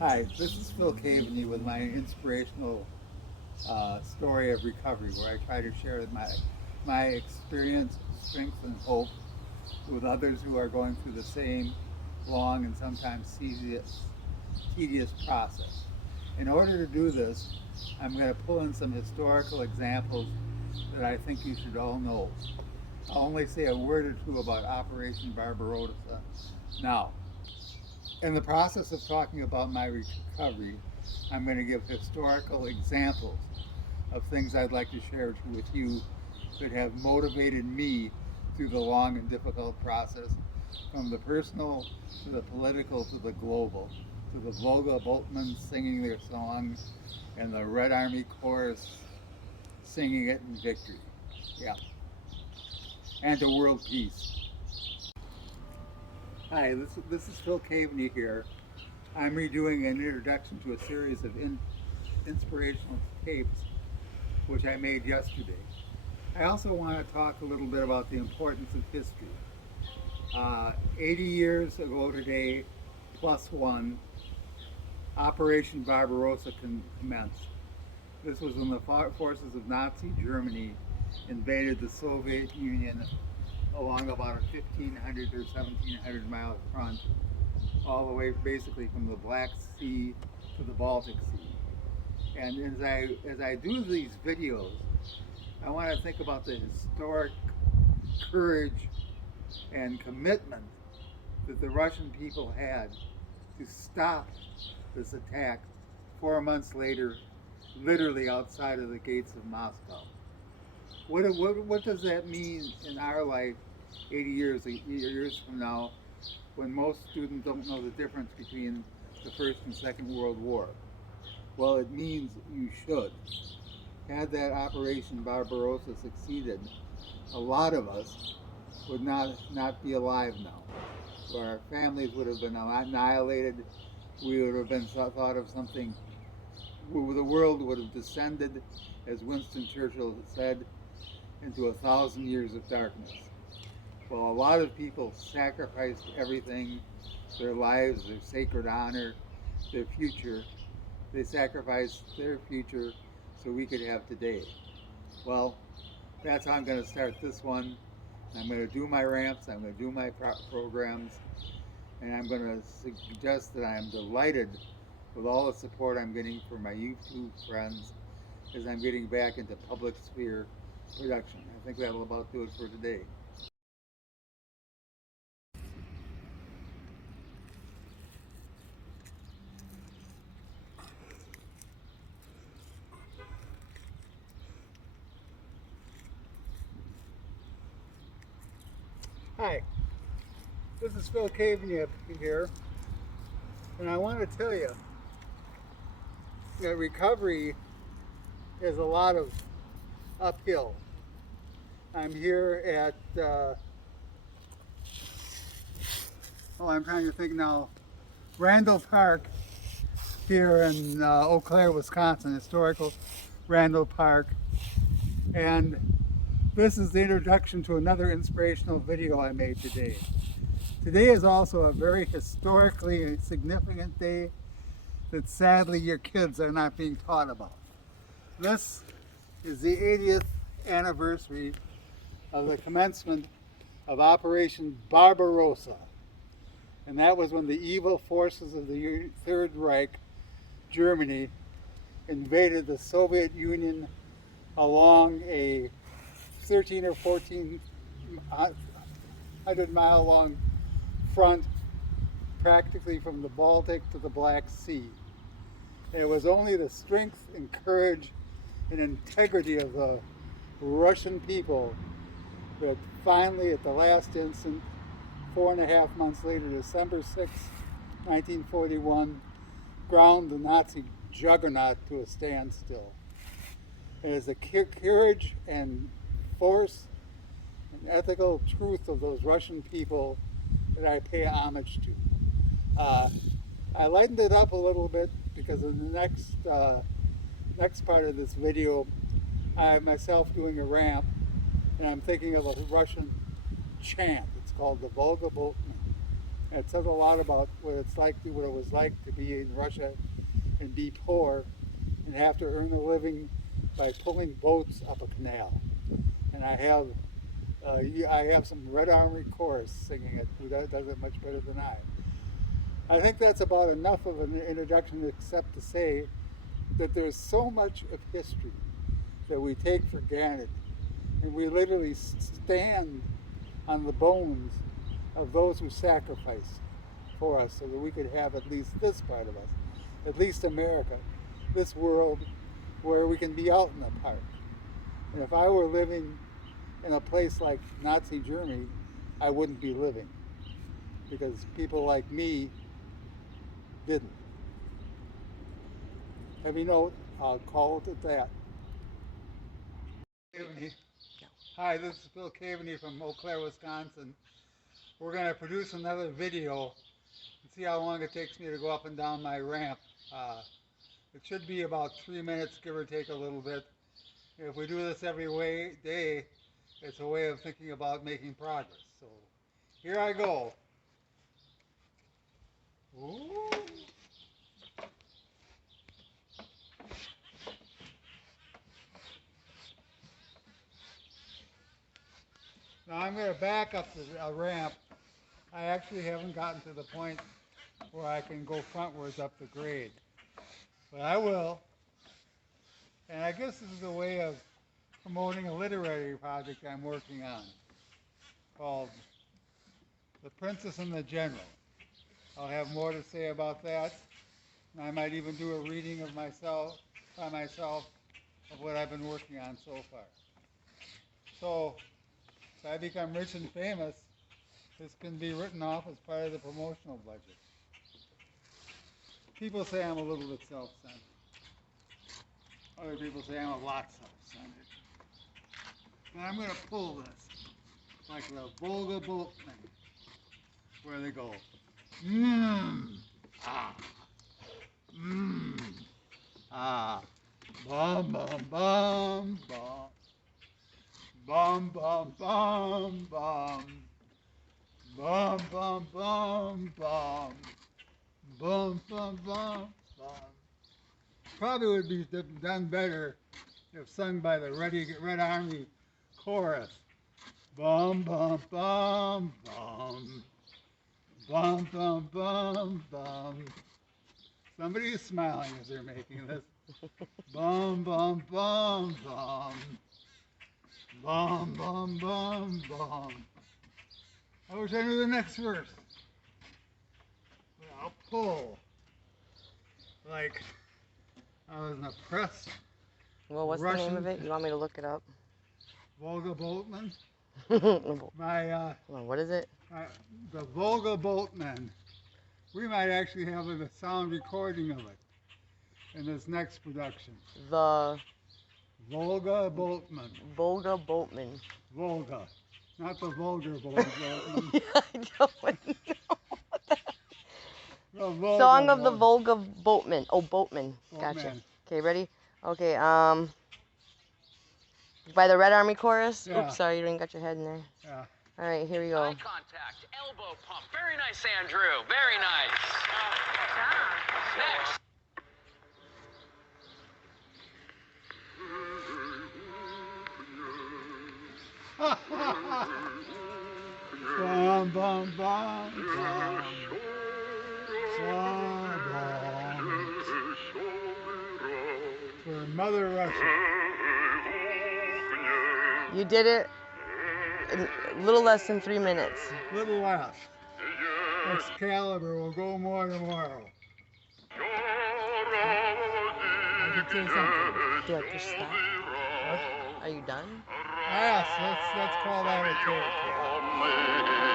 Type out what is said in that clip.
Hi, this is Phil Caveney with my inspirational story of recovery, where I try to share my experience, strength, and hope with others who are going through the same long and sometimes tedious process. In order to do this, I'm going to pull in some historical examples that I think you should all know. I'll only say a word or two about Operation Barbarossa now. In the process of talking about my recovery, I'm going to give historical examples of things I'd like to share with you that have motivated me through the long and difficult process, from the personal to the political to the global, to the Volga Boatmen singing their song and the Red Army chorus singing it in victory. Yeah. And to world peace. Hi, this is Phil Caveney here. I'm redoing an introduction to a series of inspirational tapes which I made yesterday. I also want to talk a little bit about the importance of history. 80 years ago today, plus one, Operation Barbarossa commenced. This was when the forces of Nazi Germany invaded the Soviet Union along about a 1,500 or 1,700 mile front, all the way basically from the Black Sea to the Baltic Sea. And as I do these videos, I want to think about the historic courage and commitment that the Russian people had to stop this attack 4 months later, literally outside of the gates of Moscow. What does that mean in our life 80 years from now, when most students don't know the difference between the First and Second World War? Well, it means you should. Had that Operation Barbarossa succeeded, a lot of us would not be alive now. Our families would have been annihilated. We would have been thought of something. The world would have descended, as Winston Churchill said, into 1,000 years of darkness. Well, a lot of people sacrificed everything, their lives, their sacred honor, their future. They sacrificed their future so we could have today. Well, that's how I'm going to start this one. I'm going to do my ramps, I'm going to do my programs, and I'm going to suggest that I am delighted with all the support I'm getting from my YouTube friends as I'm getting back into public sphere production. I think that'll about do it for today. Hi, this is Phil Caveney up here, and I want to tell you that recovery is a lot of uphill. I'm here at, I'm trying to think now, Randall Park here in Eau Claire, Wisconsin, historical Randall Park. And this is the introduction to another inspirational video I made today. Today is also a very historically significant day that sadly your kids are not being taught about. This is the 80th anniversary of the commencement of Operation Barbarossa. And that was when the evil forces of the Third Reich, Germany, invaded the Soviet Union along a 13 or 1,400 mile long front, practically from the Baltic to the Black Sea. And it was only the strength and courage and integrity of the Russian people that finally, at the last instant, 4.5 months later, December 6, 1941, ground the Nazi juggernaut to a standstill. It is the courage and force and ethical truth of those Russian people that I pay homage to. I lightened it up a little bit because in the next part of this video, I have myself doing a ramp, and I'm thinking of a Russian chant. It's called the Volga Boatmen. And it says a lot about what it's like, what it was like to be in Russia and be poor and have to earn a living by pulling boats up a canal. And I have some Red Army chorus singing it, who does it much better than I. I think that's about enough of an introduction, except to say that there's so much of history that we take for granted, and we literally stand on the bones of those who sacrificed for us so that we could have at least this part of us, at least America, this world where we can be out in the park. And if I were living in a place like Nazi Germany, I wouldn't be living, because people like me didn't. Heavy note, I'll call it at that. Hi, this is Phil Caveney from Eau Claire, Wisconsin. We're going to produce another video and see how long it takes me to go up and down my ramp. It should be about 3 minutes, give or take a little bit. If we do this every day, it's a way of thinking about making progress. So here I go. Ooh. Now I'm going to back up the ramp. I actually haven't gotten to the point where I can go frontwards up the grade, but I will. And I guess this is a way of promoting a literary project I'm working on called The Princess and the General. I'll have more to say about that. And I might even do a reading of myself of what I've been working on so far. So if I become rich and famous, this can be written off as part of the promotional budget. People say I'm a little bit self-centered. Other people say I'm a lot self-centered. But I'm going to pull this like the Volga boatmen, where they go, ah, ah, bum, bum, bum, bum, bum, bum, bum, bum, bum, bum, bum, bum, bum, bum, bum, bum. Probably would be done better if sung by the Red Army chorus. Bum, bum, bum, bum, bum, bum, bum, bum. Somebody is smiling as they're making this. Bum, bum, bum, bum, bum, bum, bum, bum. I wish I knew the next verse. But I'll pull like I was an oppressed Well, what's Russian, the name of it? You want me to look it up? Volga boatman. What is it? The Volga boatman. We might actually have a sound recording of it in this next production. The Volga boatman. Volga boatman. Volga, not the vulgar boatman. I don't know. The Song of the Volga boatman. Oh, boatman. Gotcha. Boatman. Okay, ready? Okay, by the Red Army chorus? Yeah. Oops, sorry, you didn't got your head in there. Yeah. All right, here we go. Eye contact, elbow pump. Very nice, Andrew. Very nice. Next. Bum, bum, bum, bum. For Mother Russia. You did it in a little less than 3 minutes. Little less. Excalibur will go more tomorrow. I could say something. Do I push stop? What? Are you done? Yes, let's call that a tape.